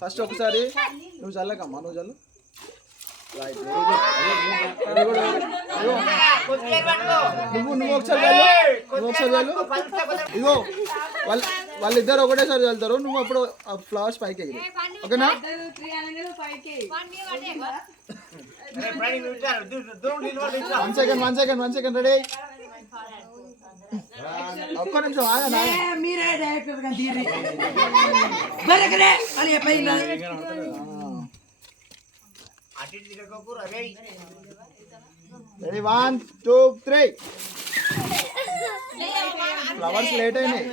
First ఒకసారి నువ్వు చల్లకమ్మా, నువ్వు చల్లు. రైట్, నువ్వు ఒకసారి చల్లు. ఇగో వాళ్ళిద్దరు ఒకటేసారి చల్లుతారు. నువ్వు అప్పుడు ఫ్లవర్స్ పైకి ఎగిరి, ఓకేనా? 1 సెకండ్ రెడీ. ఒక్క నిమిషం ఆగనా. రెడీ 1 2 3. ఫ్లవర్స్ లేట్ అయినాయి.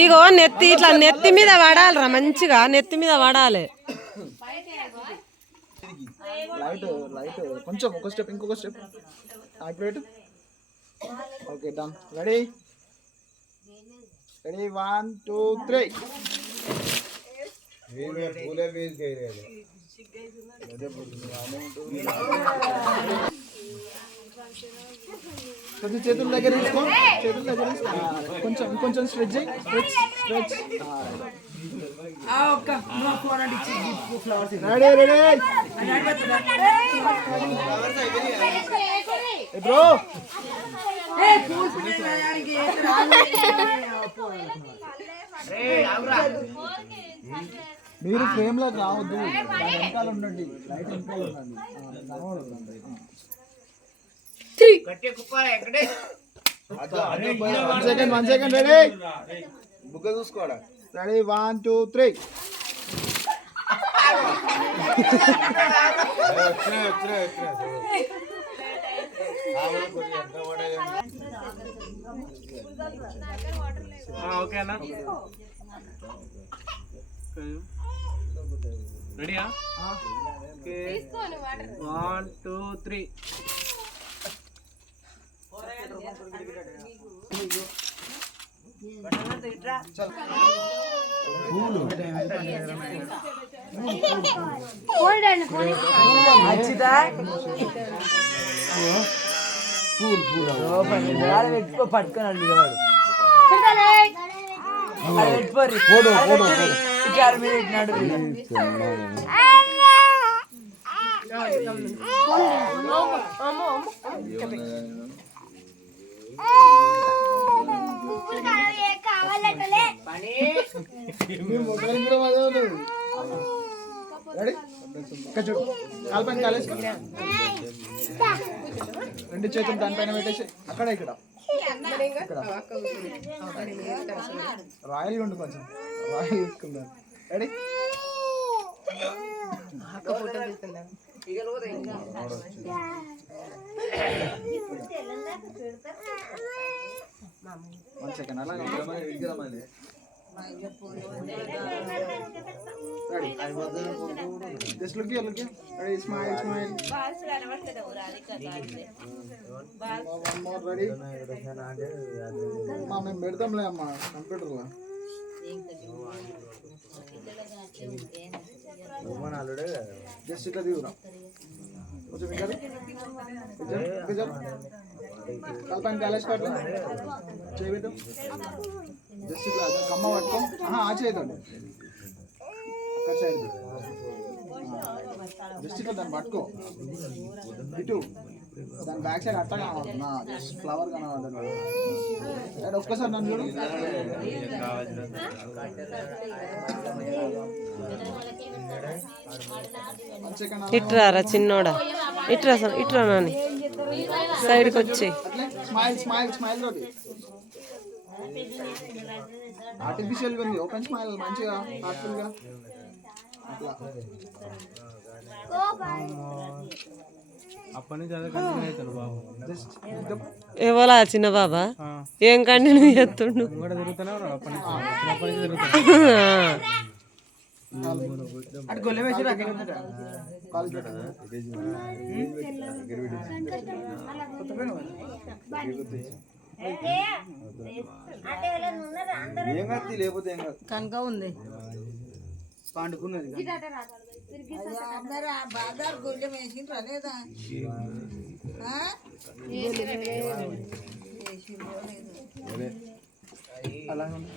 ఇగో నెత్తి ఇట్లా నెత్తి మీద పడాలిరా, మంచిగా నెత్తి మీద పడాలి. లైట్ కొంచెం ఒక స్టెప్, ఇంకొక స్టెప్. ఇప్పుడు ఓకే, డన్. రెడీ 1 2 3. కొంచెం చేతుల దగ్గర తీసుకో, కొంచెం స్ట్రెచ్ చేయి. స్ట్రెచ్. బ్రో మీరు ఫ్రేమ్ లోకి రావద్దు, దాని వెనకాల ఉండండి, లైట్ వెనకాల ఉండండి. 1 సెకండ్ రెడీ. బుగ్గ చూసుకోవాలా. రెడీ 1 2 3. ఓకేనా? రెడీయా? 1 2 3. పట్టుకున్నాడు కాల్పైన కాలేసుకో, 2 చేతులు దానిపైన పెట్టేసి అక్కడ ఇక్కడ రాయల్ ఉండు, కొంచెం రాయల్ తీసుకుందాం. రెడీ వన్ సెకండ్ అలా just look here ready smile one more ready ma మేము పెడతాంలే అమ్మా కంప్యూటర్ లో జస్ట్ ఇట్లా దిగురా కొంచెం ఇక్కడ కల్పన క్యాలేజ్ కట్టు చేయబెట్టు జస్ట్ ఇట్లా కమ్మ పట్టుకో ఆ చేయదండి అక్కడ సైడ్ జస్ట్ ఇట్లా దాన్ని పట్టుకో ఇటు దాని బ్యాక్ సైడ్ అట్లా కావాలి జస్ట్ ఫ్లవర్ కనవాలి ఒక్కసారి నన్ను చూడు ఇట్రారా చిన్నోడా ఇట్రా నాని సైడ్కి వచ్చి స్మైల్ స్మైల్ స్మైల్ తోటి ఆర్టిఫిషియల్ ఉంది ఓపెన్ స్మైల్ మంచిగా హార్ట్ఫుల్ గా అట్లా ఎవలా చిన్న బాబా ఏం కంటిన్యూ చేస్తుండు లేకపోతే కనుక ఉంది పండుకున్నది బాగా గుండె వేసిండ్రా లేదా అలాగే ఉంది.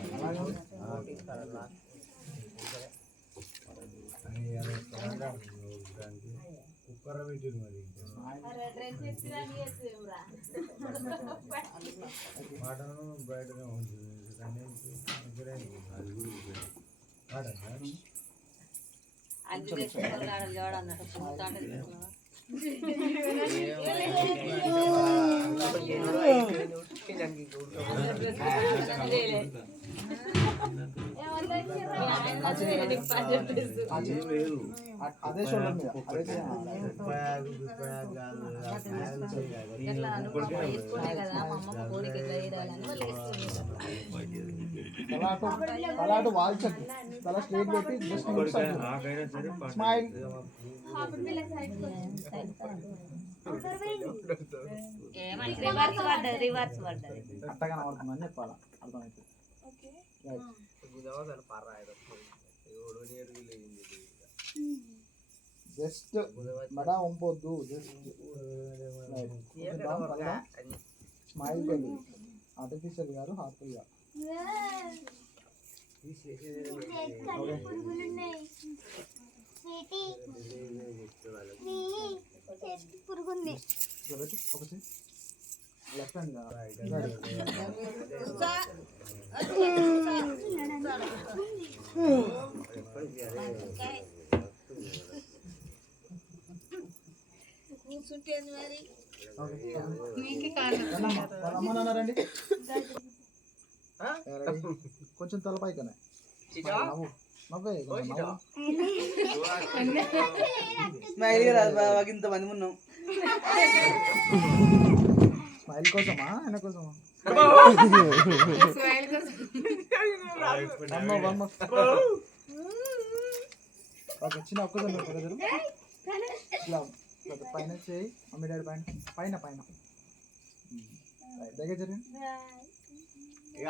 అదే షోల్డర్ మీద అదే తలాటు వాల్చండి తల స్ట్రేట్ పెట్టి జస్ట్ స్మైల్ అట్టగా కనబడుతుందని చెప్పాలా అర్థమైతే జస్ట్ మెడ వంపొద్దు జస్ట్ స్మైల్ కొద్ది ఆర్టిఫిషియల్ గారు హార్ట్ఫుల్ గా లెఫ్ట్ హ్యాండ్ రమ్మన్నారండి కొంచెం తలపైకనే ఇంతమంది ఉన్నాం స్మైల్ కోసమా ఆయన కోసమా చిన్న ఒక్కసారి ఇట్లా పైన చేయి మమ్మీ డాడీ పైన పైన పైన దగ్గర జరిగింది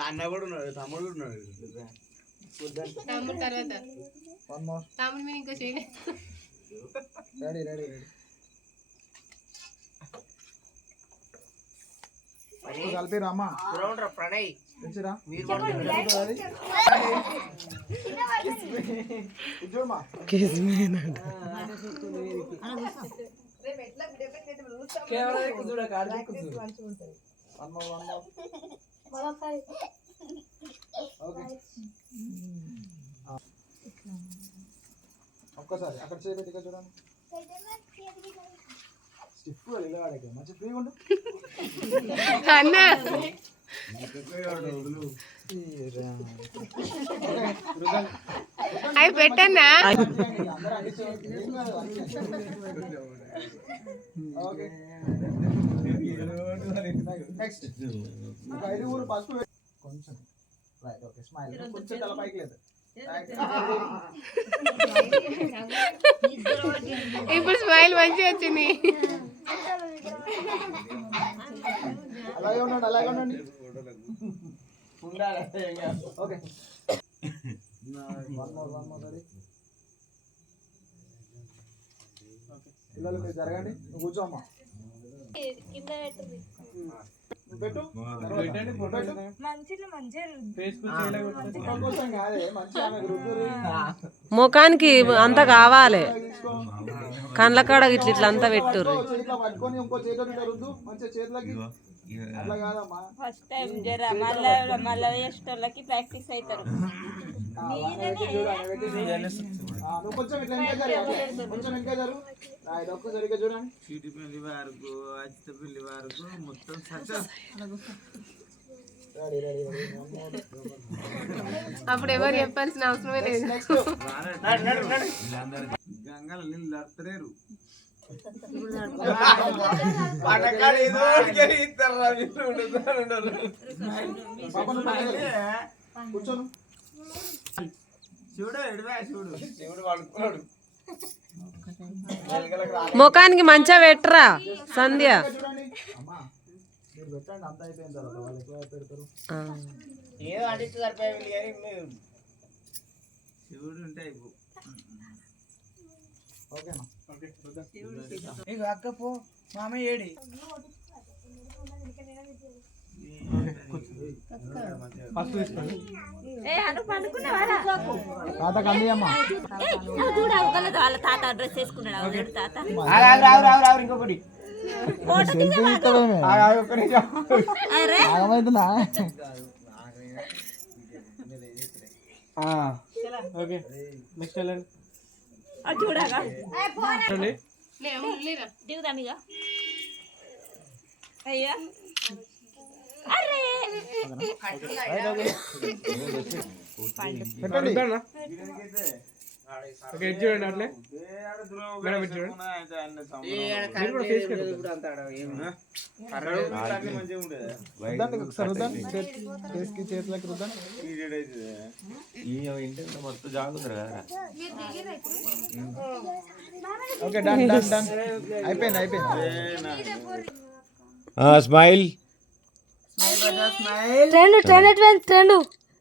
అన్న కూడా ఉన్నాడు తమ్ముడు కూడా ఉన్నాడు తమ్ముడు తర్వాత వన్ మోర్ తమ్ముడు మీరు ఇంకో చేయలే రెడీ రెడీ రెడీ కలిపి రామా ప్రణయ్ తెచ్చిరా మీరు చూడమా ఒక్కసారి అక్కడ చేయబెట్టి ఇక్కడ చూడండి స్టిఫ్ నిలబడక మంచి ఫ్రీగా ఉండు అన్న అవి పెట్టన్నా ఓకే నెక్స్ట్ ఐదుగురు పసుపు కొంచెం రైట్ ఓకే స్మైల్ కొంచెం తల పైకి లేదు ఇప్పుడు స్మైల్ మంచిగా వచ్చింది అలాగే ఉండండి అలాగే ఉండండి ఓకే పిల్లలు మీరు జరగండి నువ్వు కూర్చోమ్మా పెట్టు కోసం కాదే మంచి ఆమెకు రుద్దురు ముఖానికి అంత కావాలి కండ్ల కాడ ఇట్లా ఇట్లా అంతా పెట్టుర్రు చేతిలో పట్టుకొని ఇంకో చేతిలో రుద్దు మంచిగా చేతులకి అట్లా కాదమ్మా ఫస్ట్ టైం జర మళ్ళా వేసేటోళ్ళకి ప్రాక్టీస్ అవుతారు నువ్వు కొంచెం ఇట్లా వెనక జరుగు కొంచెం వెనక జరుగు ఒక్క సరిగ్గా చూడండి చీటి పెళ్లి వరకు అచ్చిత పెళ్లి వరకు మొత్తం రెడీ రెడీ అప్పుడు ఎవరు చెప్పాల్సిన అవసరమే లేదు గంగల నీళ్ళు నడతలేరు కూర్చోను చూడు ఎడివా చూడు శివుడు పడుకున్నాడు ముఖానికి మంచిగా పెట్టరా సంధ్య చూడండి అమ్మా మీరు పెట్టండి అంత అయిపోయిన తర్వాత వాళ్ళు ఎక్కువ పెడతారు ఏదో అంటే సరిపోయి కానీ శివుడు ఉంటే అయిపో ఓకేనా అక్క పో మామయ్య ఏడి ఫస్ట్ తీసుకోండి. ఏ అను పండుకున్నావారా తాతకు అందియమ్మా. చూడు అవ్వగలదు వాళ్ళ తాత డ్రెస్ వేసుకున్నాడు అవును తాత రావు ఇంకొకటి సెల్ఫీ తీస్తావేమే అరే ఆగమవుతుందా? ఓకే నెక్స్ట్ వెళ్ళండి. అది చూడగా చూడండి. దిగుదాం ఇక అయ్యా అరే పెట్టండి. వద్దన్నా? ఓకే ఇది చూడండి అట్లే మేడం ఇది చూడండి. మీరు కూడా ఫేస్ కట్ రుద్దండి ఒకసారి రుద్దండి. ఫేస్కి చేతులకి రుద్దండి. ఓకే డన్ డన్ డన్ అయిపోయింది అయిపోయింది. స్మైల్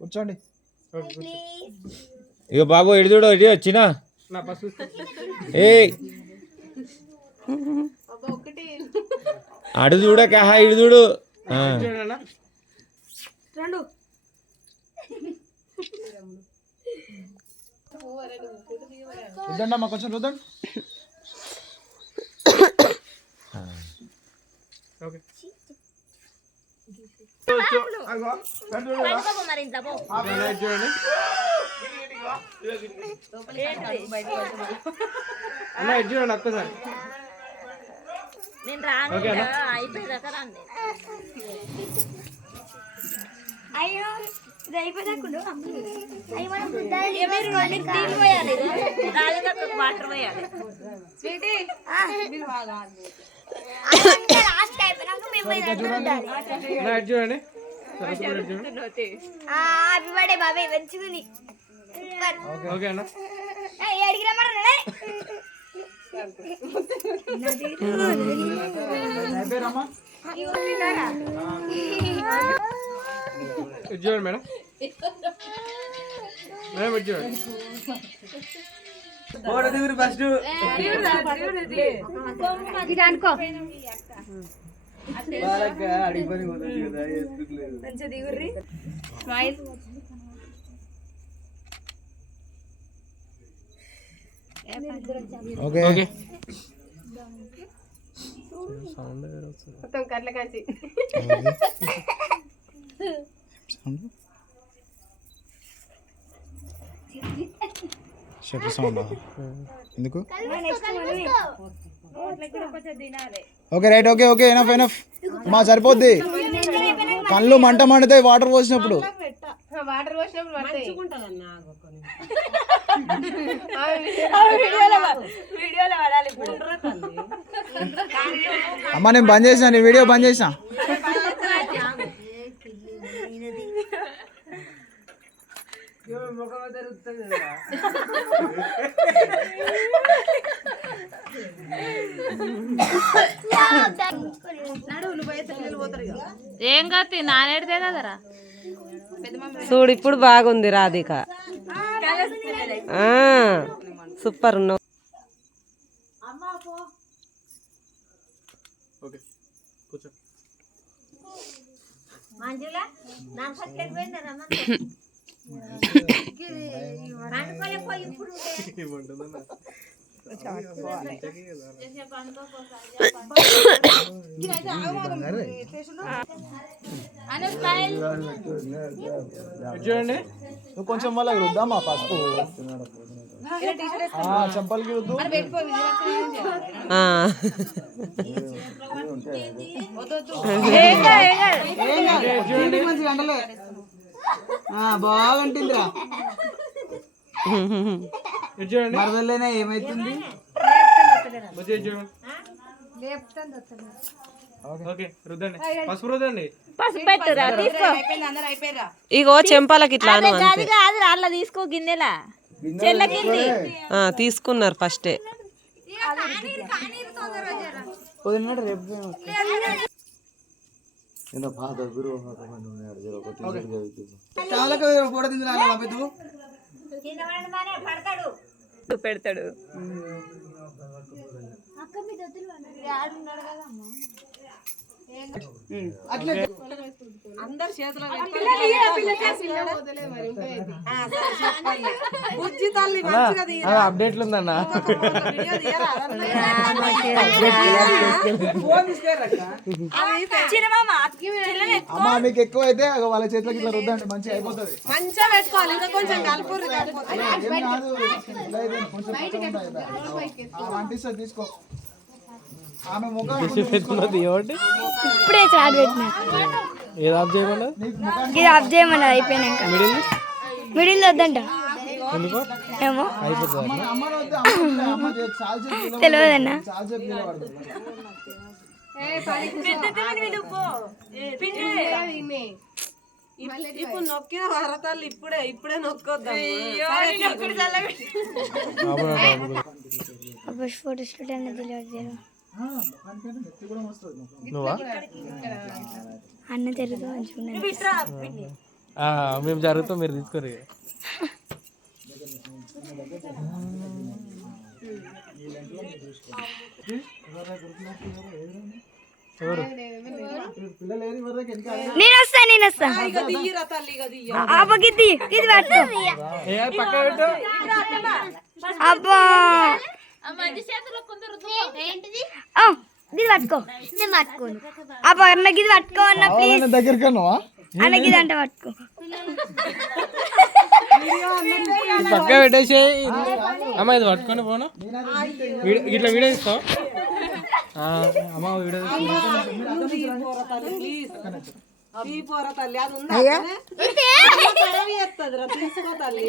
కూర్చోండి. ఇక బాబు ఇటు చూడు ఇటు వచ్చినా నా ఫస్ట్ తీసుకో. ఏ అడు చూడక ఇటు చూడు చూడండి అన్న. రుద్దండి అమ్మా కొంచెం రుద్దండి. ఓకే మరి ఇంట్లో పో అన్న ఇది చూడండి. అన్న ఇది చూడండి ఒక్కసారి. నేను రాను ఓకే అన్న. అయిపోయేదాకా రాను అయ్యో ఇది అయిపోయాకుండా నీళ్ళు పోయాలి రాలేదాకా వాటర్ పోయాలి లాస్ట్ అయిపోయినాక మేము అన్న ఇది చూడండి. సరస్వతి ఇది చూడండి. హ్యాపీ బర్త్డే బాబాయ్ మంచిగుంది సూపర్ ఓకే అన్న. అడిగిరా మరి అయిపోయారమ్మా. ఇది చూడండి మేడం. మేడం ఇది చూడండి. ఫోటో దిగురు ఫస్ట్ ఇది అనుకో అడిగిపోయి కదా ఎత్తుకులేదు. మంచిగా దిగుర్రి స్మైల్ ఓకే ఓకే మొత్తం కట్ల కాంచి షట్టర్ సౌండ్ ఎందుకు? Okay right okay okay enough enough మా సరిపోద్ది. కళ్ళు మంట మండుతాయి వాటర్ పోసినప్పుడు. వాటర్ పోసినప్పుడు పడతాయి. వీడియోలో పడాలి ఇప్పుడు అమ్మా నేను బంద్ చేసిన నీ వీడియో బంద్ చేసిన. ఏం కాదు నానేడితే కదరా చూడు ఇప్పుడు బాగుంది రాధిక. సూపర్ ఉన్నావు. ఓకే కూర్చో. మంజులా నా పక్కకి పోయినా ఇప్పుడు ఏముంటుందన్న? ఇది చూడండి. నువ్వు కొంచెం వాళ్ళకి రుద్దామా పసుపు. చెంపలకి రుద్దు. మంచిగా అంటలే బాగుంటుందిరా. ఇది చూడండి. మరదలేనా ఏమైతుంది? మంచిగా ఇది చూడండి. ఓకే రుద్దండి పసుపు రుద్దండి. పసుపు పెట్టురా తీసుకో ఇగో చెంపాలకి ఇట్లా అను అంతే. అది కాదు అట్లా తీసుకో గిన్నెలా చెల్లకింది తీసుకున్నారు ఫస్టే. పెడతాడు అక్క మీ దొద్దులు అట్లే అందరు చేతిలో పోతలే మరి ఇంకా ఏంటి? బుజ్జి తల్లి మంచిగా తీయరా. అప్డేట్లు ఉందన్న వీడియో తీయరా? అమ్మా మీకు ఎక్కువ అయితే వాళ్ళ చేతిలోకి ఇట్లా రుద్దండి మంచిగా అయిపోతుంది. మంచిగా పెట్టుకోవాలి ఇంకా కొంచెం కలుపుర్రి కలిపోతుంది. ఏం కాదు ఇలా అయితే కొంచెం పక్కన ఉంటాయి. అంటిస్తుంది తీసుకో. ఆమె ముఖం పెట్టుకున్నది ఏమంటే ఇప్పుడే చాట్ పెట్టినా ఏది ఆఫ్ చేయమన్నా నీకు ముఖం ఇది ఆఫ్ చేయమన్నది అయిపోయినాక మిడిల్ వద్దంట ఎందుకో ఏమో అయిపోతుంది అమ్మని వద్దు, అమ్మ అమ్మ చాలా చెప్పి తెలియదన్నా చాలా చెప్పి నిలబడదు. ఇప్పుడు నొక్కిన వరతల్లి ఇప్పుడే నొక్కొద్దాం. ఫోటో స్టూడియో అన్నది తెలియదు ముఖానికైనా నెత్తి కూడా వస్తుంది ముఖం. నువ్వా అన్న తెలుగు మంచిగా మేము జరుగుతాం మీరు తీసుకోరు పిల్లలు ఏరి వరకు వెనక నేను వస్తా తీయరా తల్లి ఇక తీయ. అబ్బకి ఇది పట్టుకో పక్క పెట్టు అబ్బా ఆ, ఇది పట్టుకో నేను పట్టుకోను అబ్బా అన్నకి ఇది పట్టుకో అన్న ప్లీజ్ దగ్గరికి అన్నావా? అన్నకి ఇది అంటే పట్టుకో పక్క పెట్టేసి అమ్మ ఇది పట్టుకొని పోను ఇట్లా వీడియో తీసుకో అమ్మ వీడియో ఈ పోర తల్లి అది ఉందా? తీసుకో తల్లి.